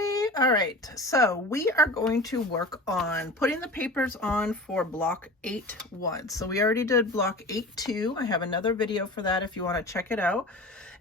everybody. All right, so we are going to work on putting the papers on for block 8-1. So we already did block 8-2. I have another video for that if you want to check it out.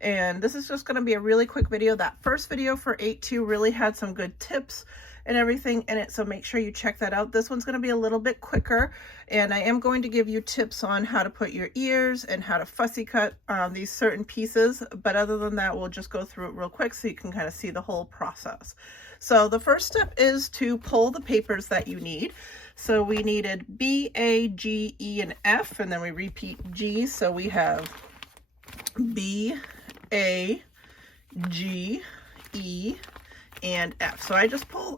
And this is just going to be a really quick video. That first video for 8-2 really had some good tips and everything in it, so make sure you check that out. This one's going to be a little bit quicker, and I am going to give you tips on how to put your ears and how to fussy cut these certain pieces, but other than that, we'll just go through it real quick so you can kind of see the whole process. So the first step is to pull the papers that you need. So we needed B, A, G, E, and F, and then we repeat G, so we have B, A, G, E, and F. So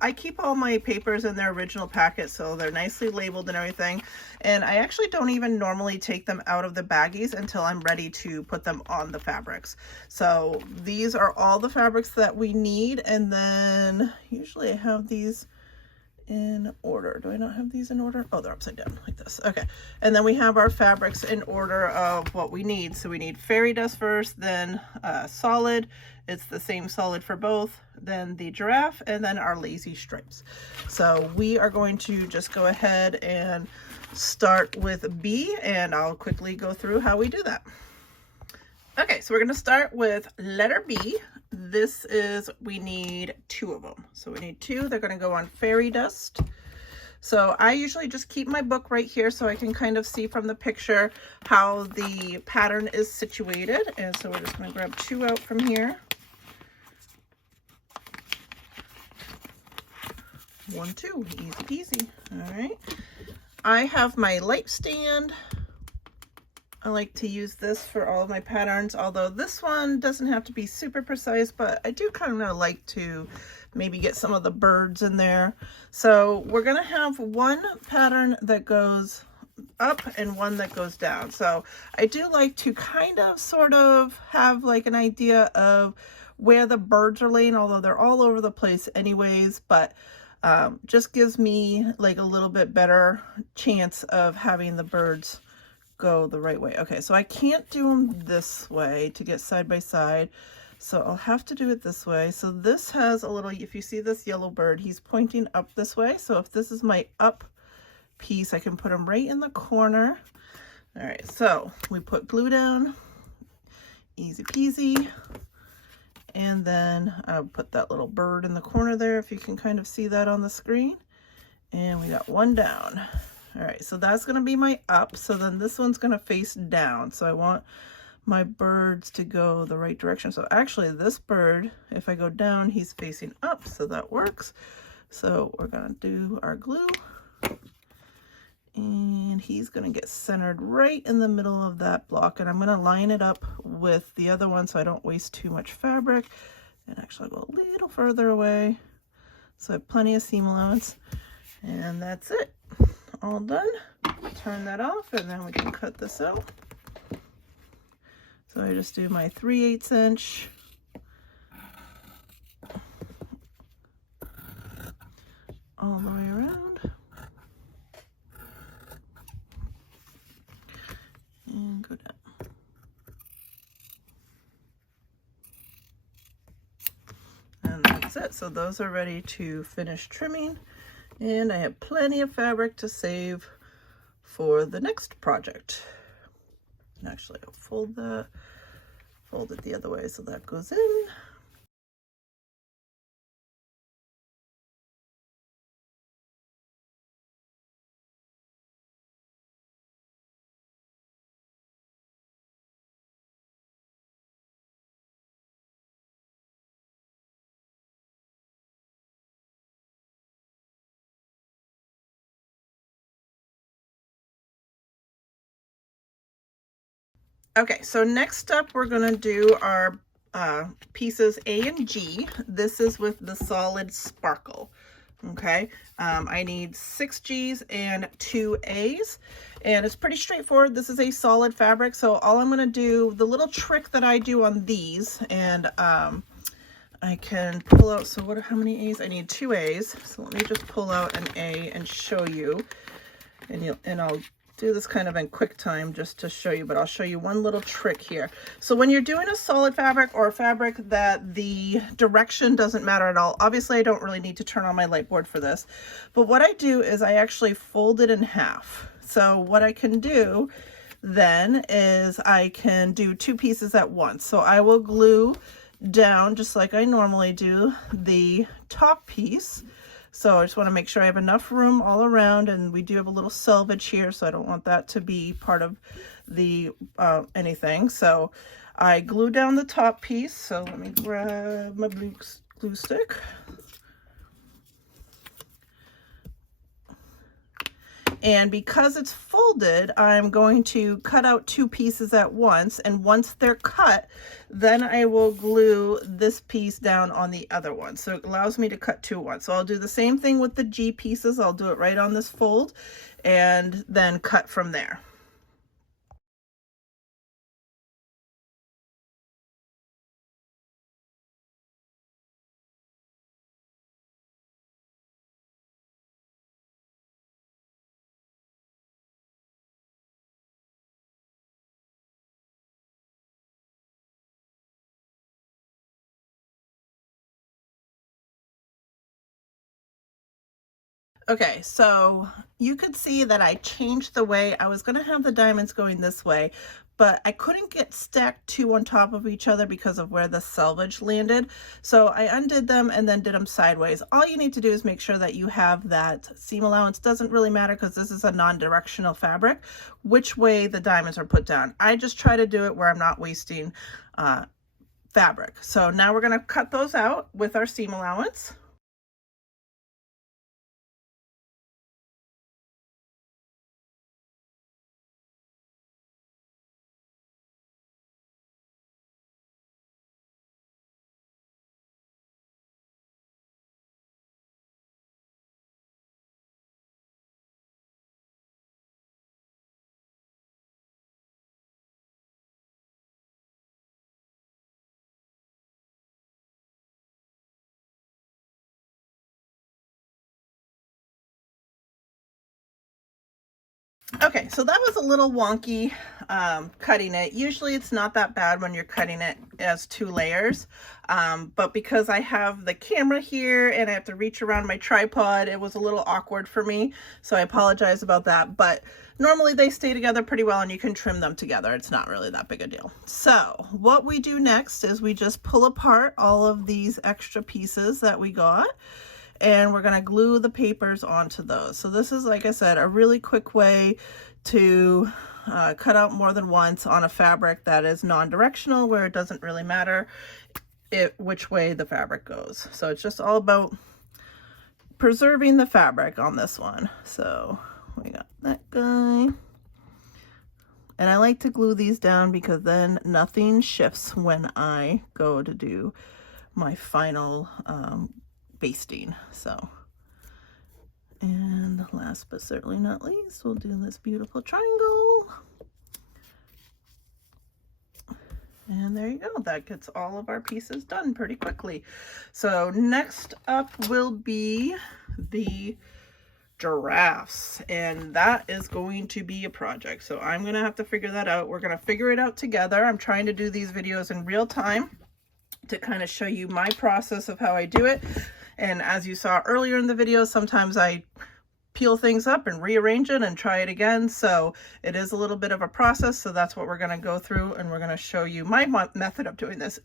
I keep all my papers in their original packet, so they're nicely labeled and everything. And I actually don't even normally take them out of the baggies until I'm ready to put them on the fabrics. So these are all the fabrics that we need. And then usually I have these in order. Do I not have these in order? Oh, they're upside down like this. Okay. And then we have our fabrics in order of what we need. So we need fairy dust first, then solid. It's the same solid for both, then the giraffe, and then our lazy stripes. So we are going to just go ahead and start with B, and I'll quickly go through how we do that. Okay, so we're going to start with letter B. This is, we need 2 of them. So we need 2. They're going to go on fairy dust. So I usually just keep my book right here so I can kind of see from the picture how the pattern is situated. And so we're just going to grab 2 out from here. 1, 2, easy peasy. All right. I have my light stand. I like to use this for all of my patterns, although this one doesn't have to be super precise, but I do kind of like to maybe get some of the birds in there. So we're going to have one pattern that goes up and one that goes down. So I do like to kind of sort of have like an idea of where the birds are laying, although they're all over the place anyways, but just gives me like a little bit better chance of having the birds go the right way. Okay, so I can't do them this way to get side by side, so I'll have to do it this way. So this has a little, if you see this yellow bird, he's pointing up this way. So if this is my up piece, I can put him right in the corner. All right, so we put glue down, easy peasy. And then I'll put that little bird in the corner there, if you can kind of see that on the screen. And we got one down. All right, so that's going to be my up. So then this one's going to face down. So I want my birds to go the right direction. So actually this bird, if I go down, he's facing up. So that works. So we're going to do our glue. And he's going to get centered right in the middle of that block. And I'm going to line it up with the other one so I don't waste too much fabric. And actually I'll go a little further away so I have plenty of seam allowance. And that's it. All done. Turn that off and then we can cut this out. So I just do my 3/8 inch. All the way around. And go down. And that's it. So those are ready to finish trimming. And I have plenty of fabric to save for the next project. And actually I'll fold it the other way so that goes in. Okay, so next up we're going to do our pieces A and G. This is with the solid sparkle. Okay, I need 6 G's and 2 A's, and it's pretty straightforward. This is a solid fabric, so all I'm going to do, the little trick that I do on these, and I can pull out, so how many A's? I need 2 A's, so let me just pull out an A and show you, and I'll do this kind of in quick time just to show you, but I'll show you one little trick here. So when you're doing a solid fabric or a fabric that the direction doesn't matter at all, obviously I don't really need to turn on my light board for this, but what I do is I actually fold it in half. So what I can do then is I can do two pieces at once. So I will glue down, just like I normally do, the top piece. So I just want to make sure I have enough room all around, and we do have a little selvage here, so I don't want that to be part of the anything. So I glue down the top piece. So let me grab my glue stick. And because it's folded, I'm going to cut out two pieces at once. And once they're cut, then I will glue this piece down on the other one. So it allows me to cut two at once. So I'll do the same thing with the G pieces. I'll do it right on this fold and then cut from there. Okay, so you could see that I changed the way I was going to have the diamonds going this way, but I couldn't get stacked two on top of each other because of where the selvage landed. So I undid them and then did them sideways. All you need to do is make sure that you have that seam allowance. Doesn't really matter because this is a non-directional fabric, which way the diamonds are put down. I just try to do it where I'm not wasting fabric. So now we're going to cut those out with our seam allowance. Okay, so that was a little wonky cutting it. Usually it's not that bad when you're cutting it as two layers, but because I have the camera here and I have to reach around my tripod, it was a little awkward for me, so I apologize about that. But normally they stay together pretty well and you can trim them together. It's not really that big a deal. So what we do next is we just pull apart all of these extra pieces that we got, and we're going to glue the papers onto those. So this is, like I said, a really quick way to cut out more than once on a fabric that is non-directional, where it doesn't really matter which way the fabric goes. So it's just all about preserving the fabric on this one. So we got that guy. And I like to glue these down because then nothing shifts when I go to do my final basting. So, and last but certainly not least, we'll do this beautiful triangle. And there you go. That gets all of our pieces done pretty quickly. So next up will be the giraffes, and that is going to be a project. So I'm going to have to figure that out. We're going to figure it out together. I'm trying to do these videos in real time to kind of show you my process of how I do it. And as you saw earlier in the video, sometimes I peel things up and rearrange it and try it again. So it is a little bit of a process. So that's what we're going to go through, and we're going to show you my method of doing this.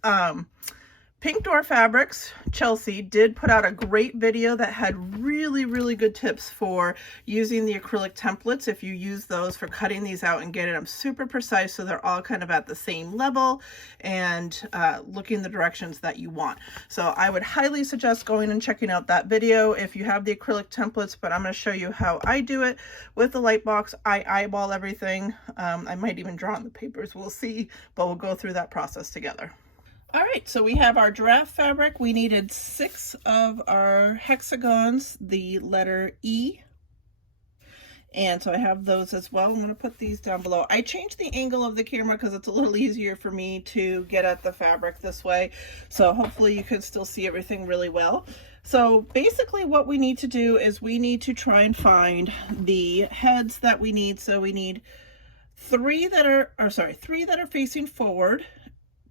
Pink Door Fabrics, Chelsea, did put out a great video that had really good tips for using the acrylic templates. If you use those for cutting these out and getting them super precise so they're all kind of at the same level and looking the directions that you want. So I would highly suggest going and checking out that video if you have the acrylic templates, but I'm going to show you how I do it with the light box. I eyeball everything. I might even draw on the papers, we'll see, but we'll go through that process together. All right, so we have our giraffe fabric. We needed 6 of our hexagons, the letter E. And so I have those as well. I'm going to put these down below. I changed the angle of the camera because it's a little easier for me to get at the fabric this way. So hopefully you can still see everything really well. So basically what we need to do is we need to try and find the heads that we need. So we need three that are facing forward,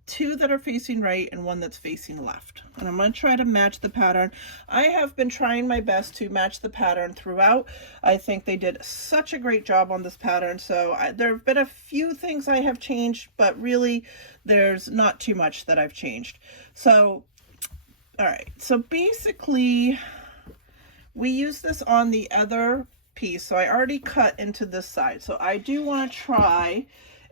2 that are facing right, and 1 that's facing left. And I'm going to try to match the pattern. I have been trying my best to match the pattern throughout. I think they did such a great job on this pattern. So there have been a few things I have changed, but really there's not too much that I've changed. So, all right. So basically we use this on the other piece. So I already cut into this side. So I do want to try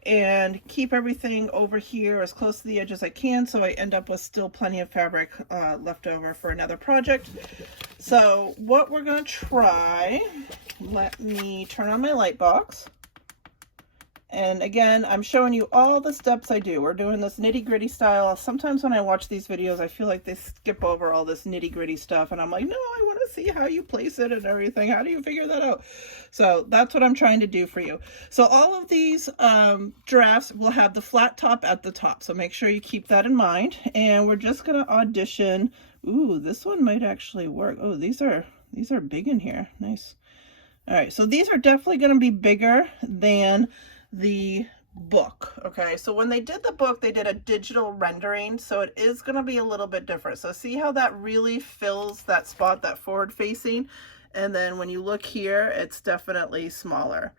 and keep everything over here as close to the edge as I can, so I end up with still plenty of fabric left over for another project. So what we're going to try, let me turn on my light box. And again, I'm showing you all the steps I do. We're doing this nitty-gritty style. Sometimes when I watch these videos, I feel like they skip over all this nitty-gritty stuff, and I'm like, no, I want to see how you place it and everything. How do you figure that out? So that's what I'm trying to do for you. So all of these drafts will have the flat top at the top, so make sure you keep that in mind. And we're just going to audition. Ooh, this one might actually work. Oh, these are big in here. Nice. All right, so these are definitely going to be bigger than the book. Okay, so when they did the book, they did a digital rendering, so it is going to be a little bit different. So see how that really fills that spot, that forward facing, and then when you look here, it's definitely smaller.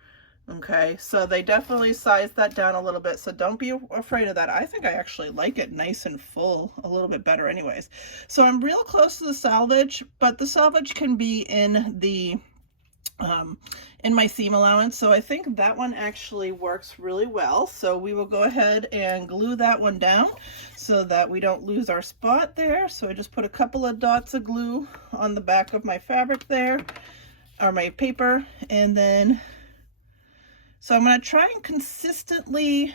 Okay, so they definitely sized that down a little bit, so don't be afraid of that. I think I actually like it nice and full a little bit better anyways. So I'm real close to the selvage, but the selvage can be in my seam allowance, so I think that one actually works really well. So we will go ahead and glue that one down so that we don't lose our spot there. So I just put a couple of dots of glue on the back of my fabric there, or my paper, and then so I'm going to try and consistently,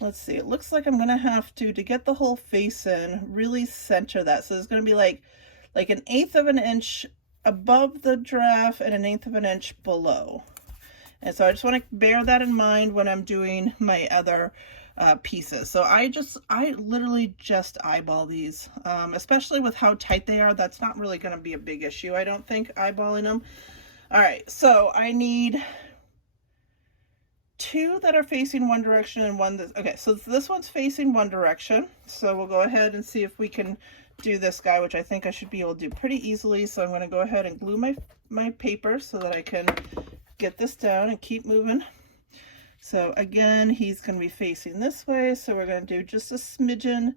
let's see, it looks like I'm going to have to get the whole face in, really center that. So it's going to be like 1/8 of an inch above the draft and 1/8 of an inch below. And so I just want to bear that in mind when I'm doing my other pieces. So I literally just eyeball these, especially with how tight they are. That's not really going to be a big issue, I don't think, eyeballing them. All right, so I need 2 that are facing one direction and 1 that's, okay, so this one's facing one direction. So we'll go ahead and see if we can do this guy, which I think I should be able to do pretty easily. So I'm going to go ahead and glue my paper so that I can get this down and keep moving. So again, he's going to be facing this way, so we're going to do just a smidgen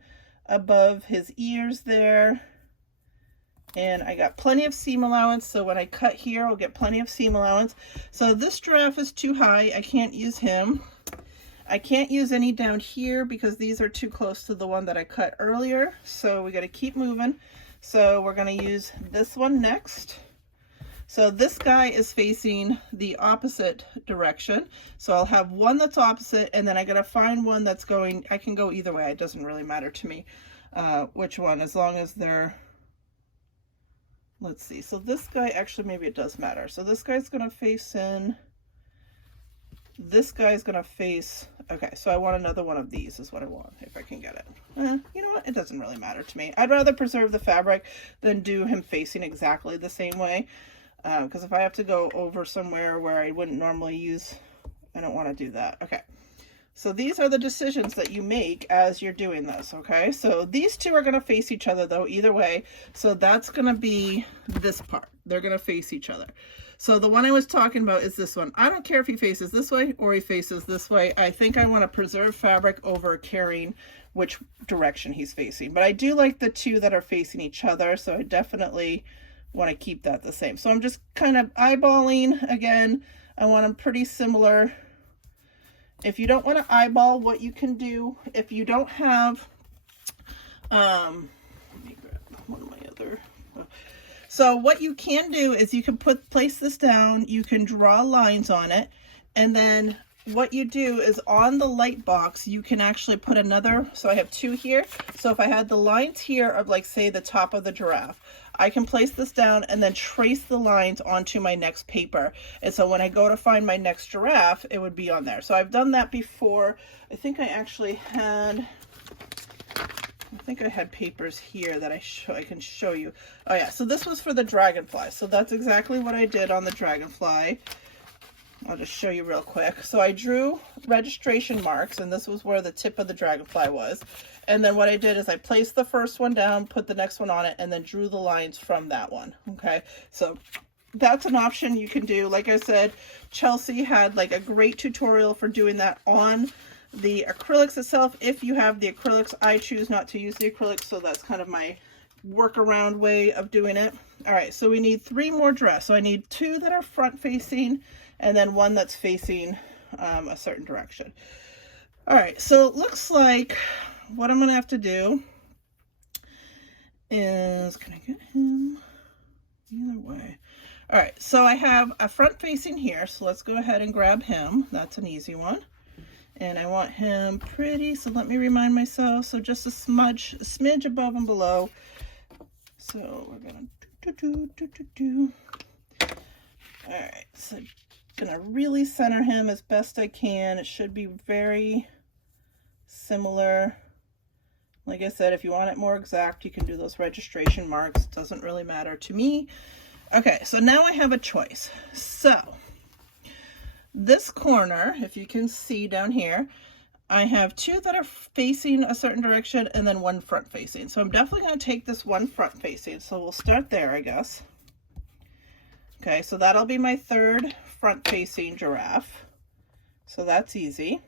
above his ears there. And I got plenty of seam allowance, so when I cut here, I'll get plenty of seam allowance. So this giraffe is too high, I can't use him. I can't use any down here because these are too close to the one that I cut earlier. So we got to keep moving. So we're going to use this one next. So this guy is facing the opposite direction. So I'll have one that's opposite, and then I got to find one that's going, I can go either way. It doesn't really matter to me which one, as long as they're, let's see. So this guy, actually, maybe it does matter. So this guy's going to face in. This guy's going to face, okay, so I want another one of these is what I want, if I can get it. You know what? It doesn't really matter to me. I'd rather preserve the fabric than do him facing exactly the same way. Because if I have to go over somewhere where I wouldn't normally use, I don't want to do that. Okay. So these are the decisions that you make as you're doing this, okay? So these two are going to face each other, though, either way. So that's going to be this part. They're going to face each other. So the one I was talking about is this one. I don't care if he faces this way or he faces this way. I think I want to preserve fabric over caring which direction he's facing. But I do like the two that are facing each other, so I definitely want to keep that the same. So I'm just kind of eyeballing again. I want them pretty similar. If you don't want to eyeball, what you can do, if you don't have, let me grab one of my other, so what you can do is you can place this down, you can draw lines on it, and then what you do is on the light box, you can actually put another, so I have two here. So if I had the lines here of like, say, the top of the giraffe, I can place this down and then trace the lines onto my next paper. And so when I go to find my next giraffe, it would be on there. So I've done that before. I think I actually had, papers here that I can show you. Oh yeah, so this was for the dragonfly. So that's exactly what I did on the dragonfly. I'll just show you real quick. So I drew registration marks, and this was where the tip of the dragonfly was. And then what I did is I placed the first one down, put the next one on it, and then drew the lines from that one. Okay, so that's an option you can do. Like I said, Chelsea had like a great tutorial for doing that on the acrylics itself. If you have the acrylics, I choose not to use the acrylics, so that's kind of my workaround way of doing it. All right, so we need 3 more dress. So I need 2 that are front facing, and then 1 that's facing a certain direction. All right, so it looks like what I'm gonna have to do is, can I get him either way? All right, so I have a front facing here, so let's go ahead and grab him. That's an easy one. And I want him pretty, so let me remind myself, so just a smidge above and below. So we're gonna do. All right, so I'm gonna really center him as best I can. It should be very similar. Like I said, if you want it more exact, you can do those registration marks. It doesn't really matter to me. Okay, so now I have a choice. So this corner, if you can see down here, I have 2 that are facing a certain direction and then 1 front facing. So I'm definitely going to take this 1 front facing. So we'll start there, I guess. Okay, so that'll be my 3rd front facing giraffe. So that's easy.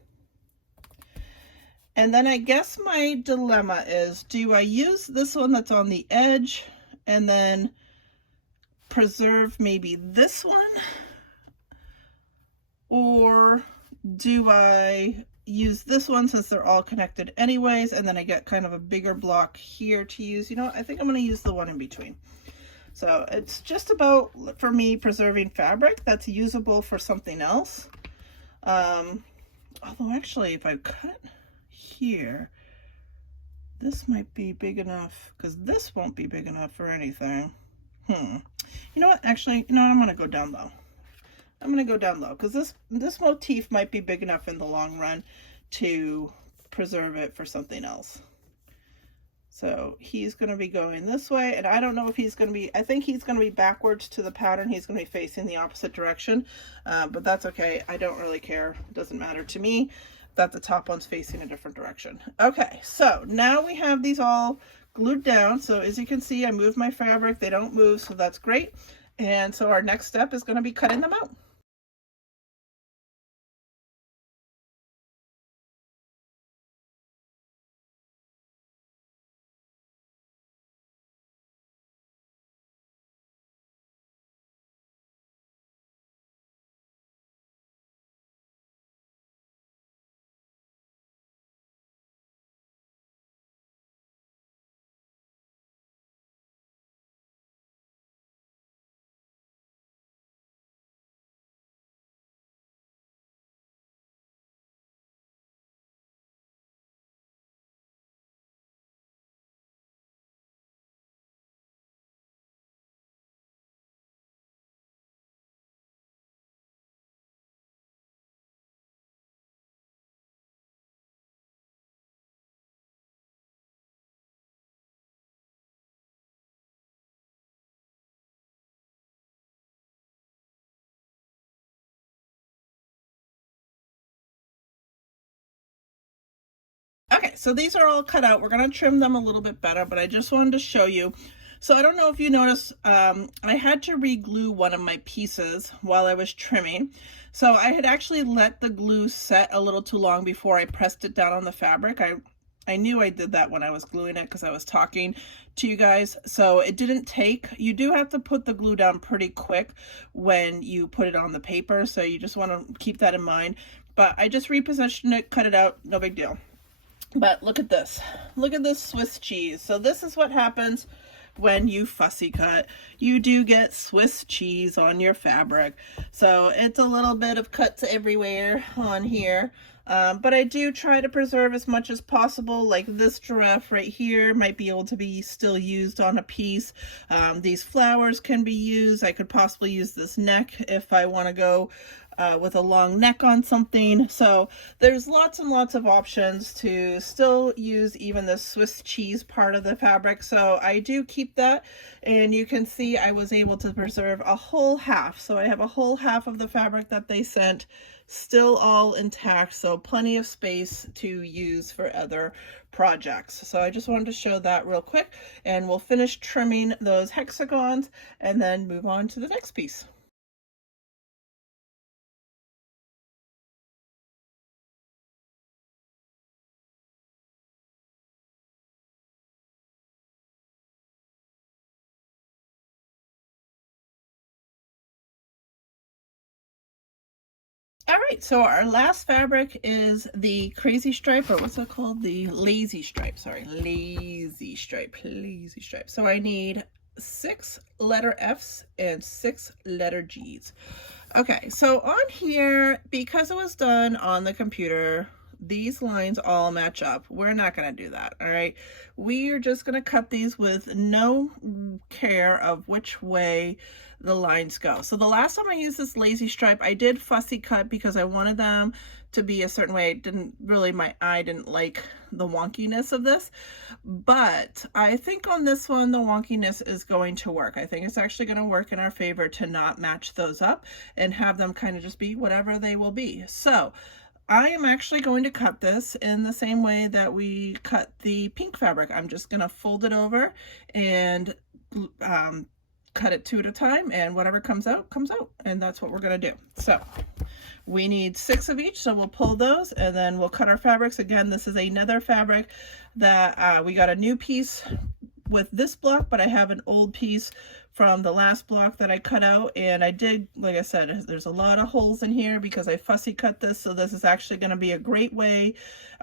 And then I guess my dilemma is, do I use this one that's on the edge and then preserve maybe this one? Or do I use this one since they're all connected anyways, and then I get kind of a bigger block here to use? You know what? I think I'm going to use the one in between. So it's just about, for me, preserving fabric that's usable for something else. Although actually, if I cut here, this might be big enough, because this won't be big enough for anything. You know what? Actually, you know what? I'm going to go down low. I'm going to go down low, because this motif might be big enough in the long run to preserve it for something else. So he's going to be going this way, and I don't know if he's going to be, I think he's going to be backwards to the pattern. He's going to be facing the opposite direction, but that's okay. I don't really care. It doesn't matter to me that the top one's facing a different direction. Okay, so now we have these all glued down. So as you can see, I moved my fabric. They don't move, so that's great. And so our next step is going to be cutting them out. Okay, so these are all cut out. We're going to trim them a little bit better, but I just wanted to show you. So I don't know if you noticed, I had to re-glue one of my pieces while I was trimming. So I had actually let the glue set a little too long before I pressed it down on the fabric. I knew I did that when I was gluing it because I was talking to you guys. So it didn't take, you do have to put the glue down pretty quick when you put it on the paper. So you just want to keep that in mind. But I just repositioned it, cut it out, no big deal. But look at this. Look at this Swiss cheese. So this is what happens when you fussy cut, you do get Swiss cheese on your fabric. So it's a little bit of cuts everywhere on here. But I do try to preserve as much as possible. Like this giraffe right here might be able to be still used on a piece. These flowers can be used. I could possibly use this neck if I want to go with a long neck on something. So there's lots and lots of options to still use even the Swiss cheese part of the fabric. So I do keep that, and you can see I was able to preserve a whole half. So I have a whole half of the fabric that they sent still all intact, so plenty of space to use for other projects. So I just wanted to show that real quick, and we'll finish trimming those hexagons and then move on to the next piece. All right, so our last fabric is the crazy stripe, or what's it called? The lazy stripe, sorry, lazy stripe, lazy stripe. So I need 6 letter F's and 6 letter G's. Okay, so on here, because it was done on the computer, these lines all match up. We're not going to do that, all right? We are just going to cut these with no care of which way the lines go. So the last time I used this lazy stripe, I did fussy cut because I wanted them to be a certain way. It didn't really, my eye didn't like the wonkiness of this, but I think on this one the wonkiness is going to work. I think it's actually going to work in our favor to not match those up and have them kind of just be whatever they will be. So I am actually going to cut this in the same way that we cut the pink fabric. I'm just going to fold it over and cut it 2 at a time, and whatever comes out, and that's what we're going to do. So we need 6 of each, so we'll pull those and then we'll cut our fabrics. Again, this is another fabric that we got a new piece with this block, but I have an old piece from the last block that I cut out, and I did, like I said, there's a lot of holes in here because I fussy cut this, so this is actually going to be a great way.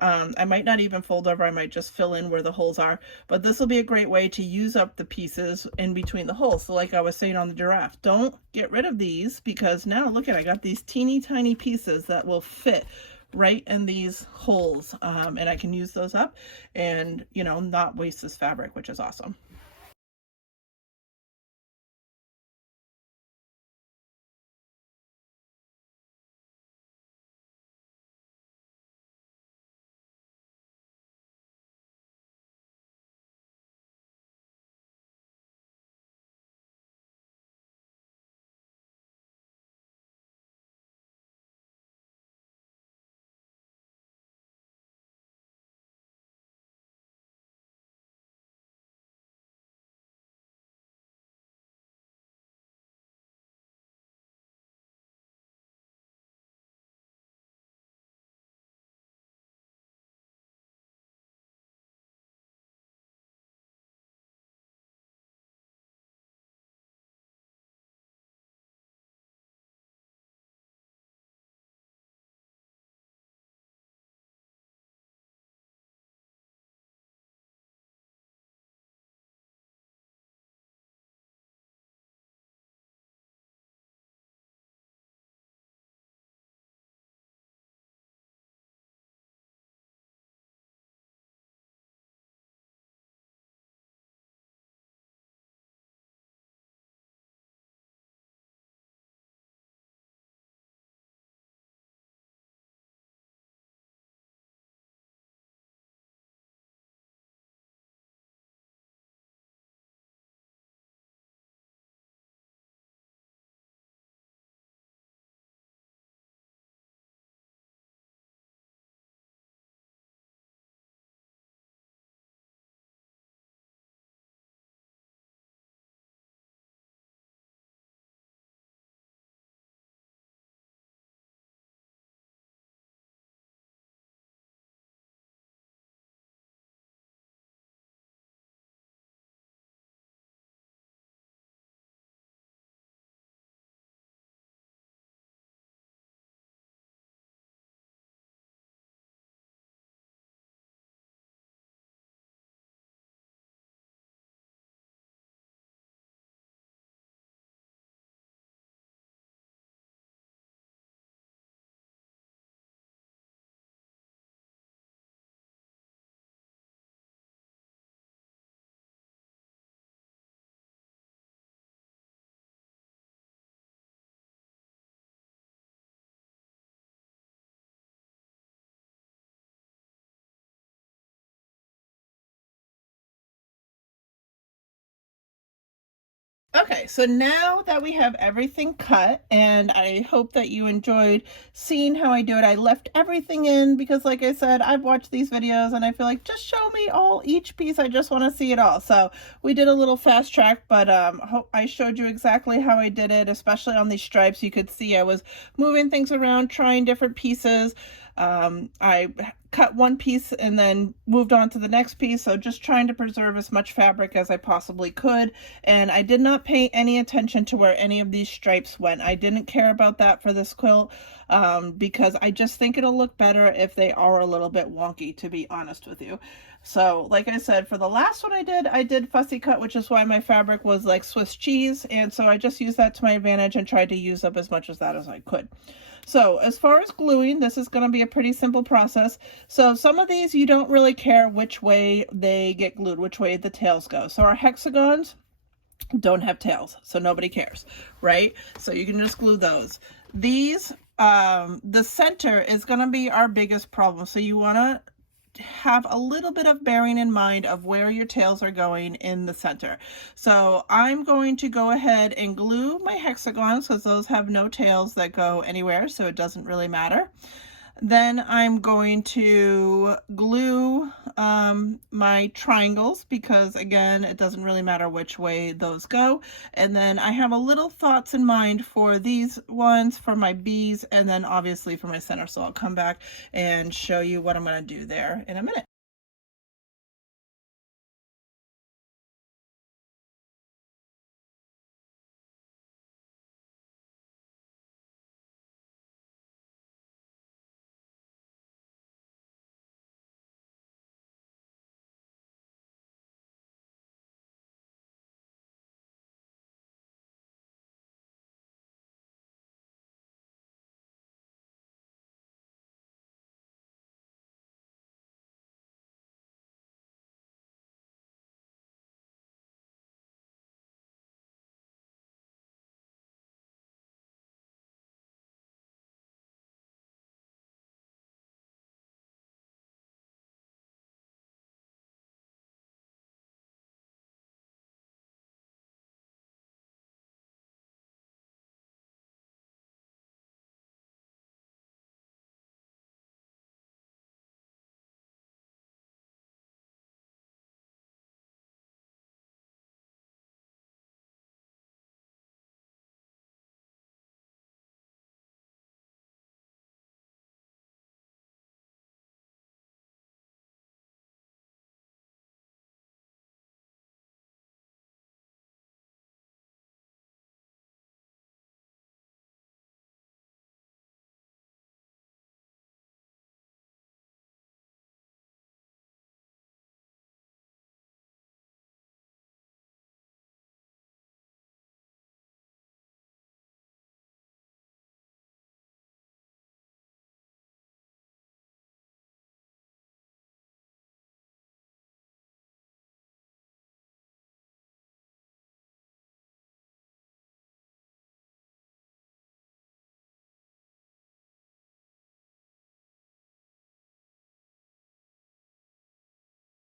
I might not even fold over, I might just fill in where the holes are, but this will be a great way to use up the pieces in between the holes. So like I was saying on the giraffe, don't get rid of these, because now look at, I got these teeny tiny pieces that will fit right in these holes, and I can use those up and, you know, not waste this fabric, which is awesome. Okay, so now that we have everything cut, and I hope that you enjoyed seeing how I do it. I left everything in because, like I said, I've watched these videos and I feel like just show me each piece. I just want to see it all. So we did a little fast track, but hope I showed you exactly how I did it, especially on these stripes. You could see I was moving things around, trying different pieces. I cut one piece and then moved on to the next piece, so just trying to preserve as much fabric as I possibly could. And I did not pay any attention to where any of these stripes went. I didn't care about that for this quilt because I just think it'll look better if they are a little bit wonky, to be honest with you. So like I said, for the last one I did fussy cut, which is why my fabric was like Swiss cheese, and so I just used that to my advantage and tried to use up as much of that as I could. So as far as gluing, this is going to be a pretty simple process. So some of these you don't really care which way they get glued, which way the tails go. So our hexagons don't have tails, so nobody cares, right? So you can just glue those. These, the center is going to be our biggest problem. So you want to have a little bit of bearing in mind of where your tails are going in the center. So I'm going to go ahead and glue my hexagons because those have no tails that go anywhere, so it doesn't really matter. Then I'm going to glue my triangles because, again, it doesn't really matter which way those go. And then I have a little thoughts in mind for these ones, for my B's, and then obviously for my center. So I'll come back and show you what I'm going to do there in a minute.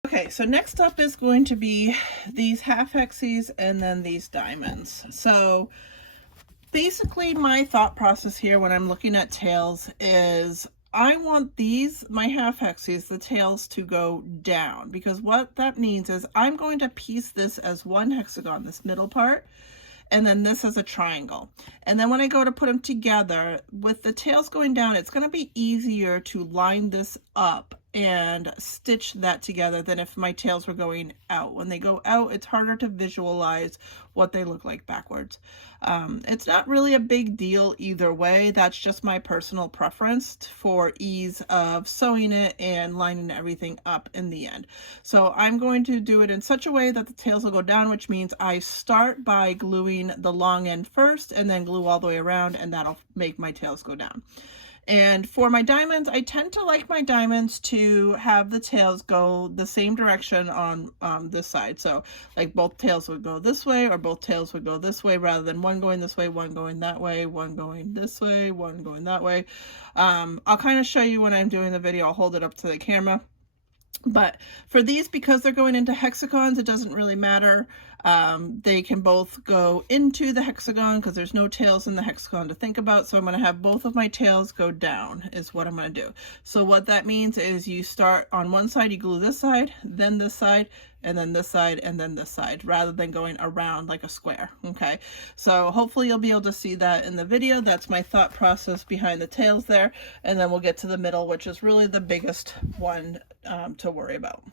Okay, so next up is going to be these half hexies and then these diamonds. So basically my thought process here when I'm looking at tails is I want these, my half hexies, the tails to go down, because what that means is I'm going to piece this as one hexagon, this middle part, and then this as a triangle. And then when I go to put them together, with the tails going down, it's going to be easier to line this up and stitch that together than if my tails were going out. When they go out, it's harder to visualize what they look like backwards. It's not really a big deal either way. That's just my personal preference for ease of sewing it and lining everything up in the end. So I'm going to do it in such a way that the tails will go down, which means I start by gluing the long end first and then glue all the way around, and that'll make my tails go down. And for my diamonds, I tend to like my diamonds to have the tails go the same direction on this side. So like both tails would go this way, or both tails would go this way, rather than one going this way, one going that way, one going this way, one going that way. I'll kind of show you when I'm doing the video. I'll hold it up to the camera. But for these, because they're going into hexagons, it doesn't really matter They can both go into the hexagon because there's no tails in the hexagon to think about. So I'm going to have both of my tails go down is what I'm going to do. So what that means is you start on one side, you glue this side, then this side, and then this side, and then this side, rather than going around like a square. Okay, so hopefully you'll be able to see that in the video. That's my thought process behind the tails there. And then we'll get to the middle, which is really the biggest one to worry about.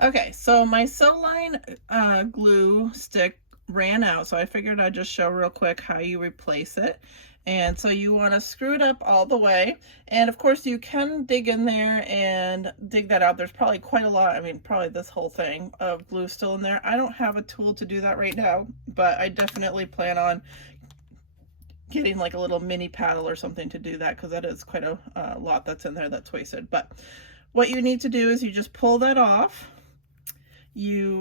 Okay, so my sew line glue stick ran out, so I figured I'd just show real quick how you replace it. And so you want to screw it up all the way, and of course you can dig in there and dig that out. There's probably quite a lot, I mean probably this whole thing of glue still in there. I don't have a tool to do that right now, but I definitely plan on getting like a little mini paddle or something to do that, because that is quite a lot that's in there that's wasted. But what you need to do is you just pull that off.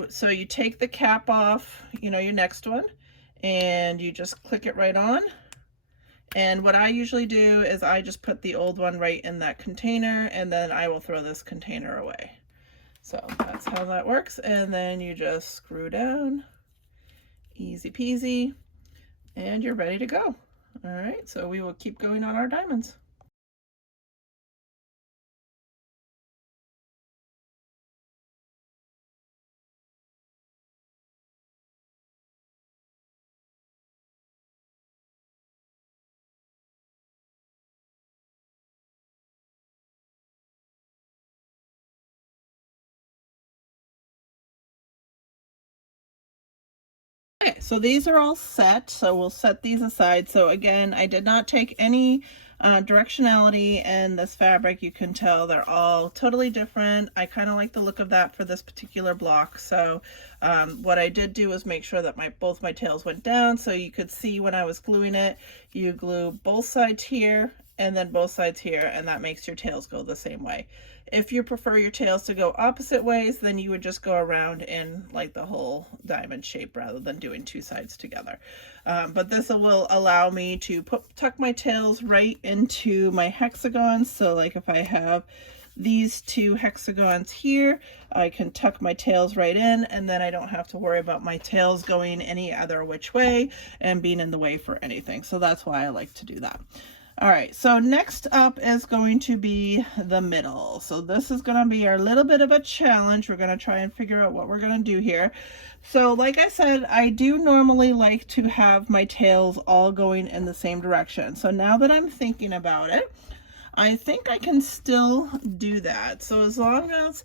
So you take the cap off, you know, your next one, and you just click it right on. And what I usually do is I just put the old one right in that container, and then I will throw this container away. So that's how that works. And then you just screw down, easy peasy, and you're ready to go. All right, so we will keep going on our diamonds. Okay, so these are all set, so we'll set these aside. So again, I did not take any directionality in this fabric. You can tell they're all totally different. I kind of like the look of that for this particular block. So what I did do was make sure that both my tails went down, so you could see when I was gluing it, you glue both sides here and then both sides here, and that makes your tails go the same way. If you prefer your tails to go opposite ways, then you would just go around in like the whole diamond shape rather than doing two sides together. But this will allow me to tuck my tails right into my hexagons. So like if I have these two hexagons here, I can tuck my tails right in, and then I don't have to worry about my tails going any other which way and being in the way for anything. So that's why I like to do that. All right, so next up is going to be the middle. So this is going to be our little bit of a challenge. We're going to try and figure out what we're going to do here. So like I said, I do normally like to have my tails all going in the same direction. So now that I'm thinking about it, I think I can still do that. So as long as,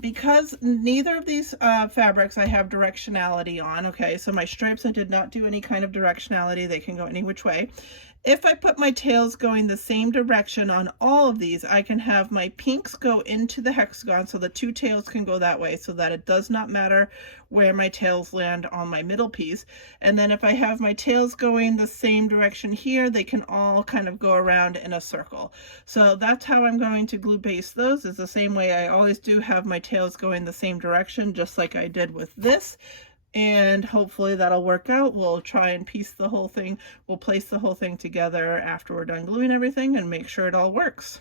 because neither of these fabrics I have directionality on, okay, so my stripes I did not do any kind of directionality. They can go any which way. If I put my tails going the same direction on all of these, I can have my pinks go into the hexagon, so the two tails can go that way, so that it does not matter where my tails land on my middle piece. And then if I have my tails going the same direction here, they can all kind of go around in a circle. So that's how I'm going to glue paste those, is the same way I always do, have my tails going the same direction, just like I did with this. and hopefully that'll work out. We'll try and piece the whole thing. We'll place the whole thing together after we're done gluing everything and make sure it all works.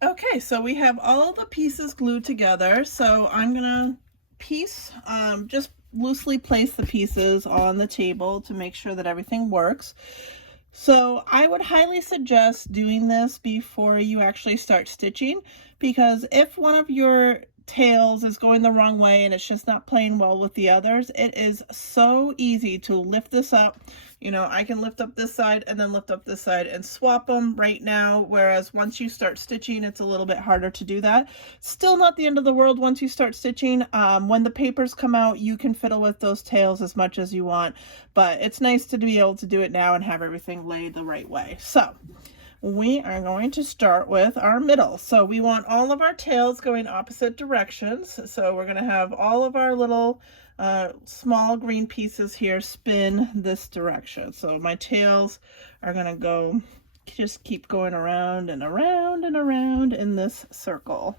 Okay, so we have all the pieces glued together. So I'm gonna just loosely place the pieces on the table to make sure that everything works. So I would highly suggest doing this before you actually start stitching, because if one of your tails is going the wrong way and it's just not playing well with the others, it is so easy to lift this up. You know, I can lift up this side and then lift up this side and swap them right now, whereas once you start stitching, it's a little bit harder to do that. Still not the end of the world once you start stitching. When the papers come out, you can fiddle with those tails as much as you want, but it's nice to be able to do it now and have everything laid the right way. So we are going to start with our middle. So we want all of our tails going opposite directions. So we're going to have all of our little small green pieces here spin this direction. So my tails are going to go, just keep going around and around and around in this circle.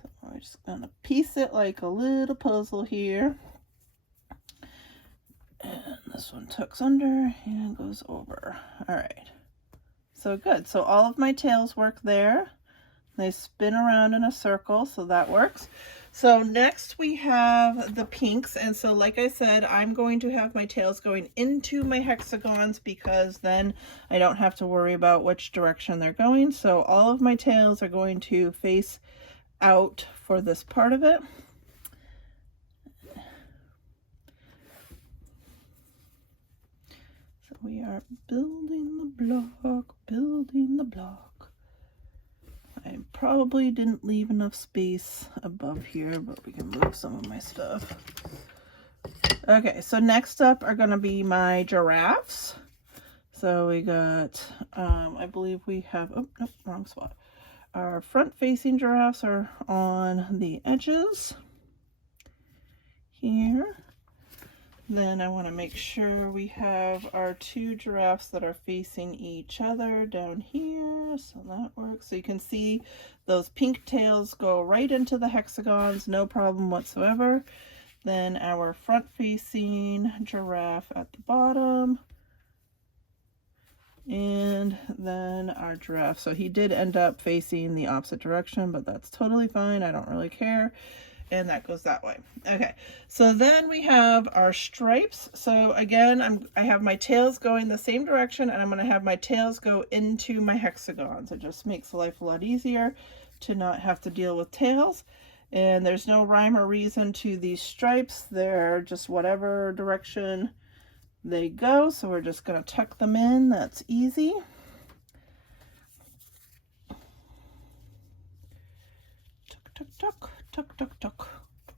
So we're just going to piece it like a little puzzle here. And this one tucks under and goes over. All right. So good. So all of my tails work there. They spin around in a circle, so that works. So next we have the pinks, and so like I said, I'm going to have my tails going into my hexagons because then I don't have to worry about which direction they're going. So all of my tails are going to face out for this part of it. So we are building the block, building the block. I probably didn't leave enough space above here, but we can move some of my stuff. Okay, so next up are going to be my giraffes. So we got, I believe we have, oh, nope, wrong spot. Our front-facing giraffes are on the edges here. Then I want to make sure we have our two giraffes that are facing each other down here, so that works. So you can see those pink tails go right into the hexagons, no problem whatsoever. Then our front facing giraffe at the bottom, and then our giraffe. So he did end up facing the opposite direction, but that's totally fine. I don't really care. And that goes that way. Okay, so then we have our stripes. So again, I have my tails going the same direction, and I'm going to have my tails go into my hexagons. It just makes life a lot easier to not have to deal with tails. And there's no rhyme or reason to these stripes. They're just whatever direction they go. So we're just going to tuck them in. That's easy. Tuck, tuck, tuck. Tuck, tuck, tuck,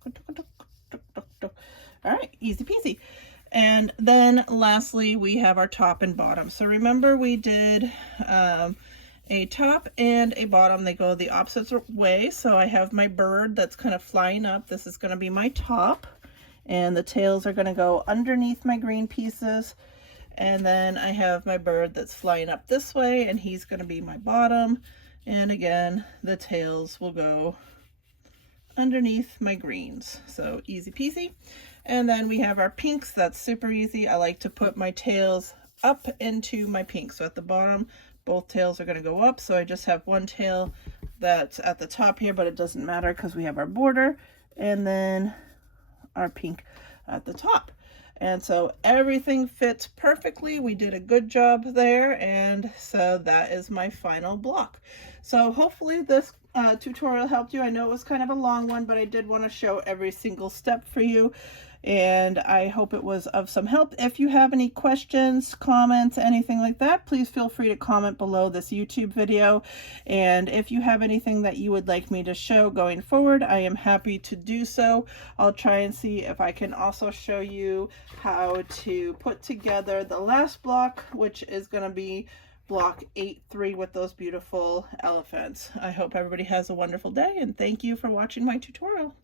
tuck, tuck, tuck, tuck, tuck, tuck. All right, easy peasy. And then lastly, we have our top and bottom. So remember we did a top and a bottom. They go the opposite way. So I have my bird that's kind of flying up. This is going to be my top, and the tails are going to go underneath my green pieces. And then I have my bird that's flying up this way, and he's going to be my bottom. And again, the tails will go underneath my greens. So easy peasy. And then we have our pinks. That's super easy. I like to put my tails up into my pink. So at the bottom, both tails are going to go up. So I just have one tail that's at the top here, but it doesn't matter because we have our border, and then our pink at the top. And so everything fits perfectly. We did a good job there. And so that is my final block. So hopefully this tutorial helped you. I know it was kind of a long one, but I did want to show every single step for you, and I hope it was of some help. If you have any questions, comments, anything like that, please feel free to comment below this YouTube video. And if you have anything that you would like me to show going forward, I am happy to do so. I'll try and see if I can also show you how to put together the last block, which is going to be block 8-3 with those beautiful elephants. I hope everybody has a wonderful day, and thank you for watching my tutorial.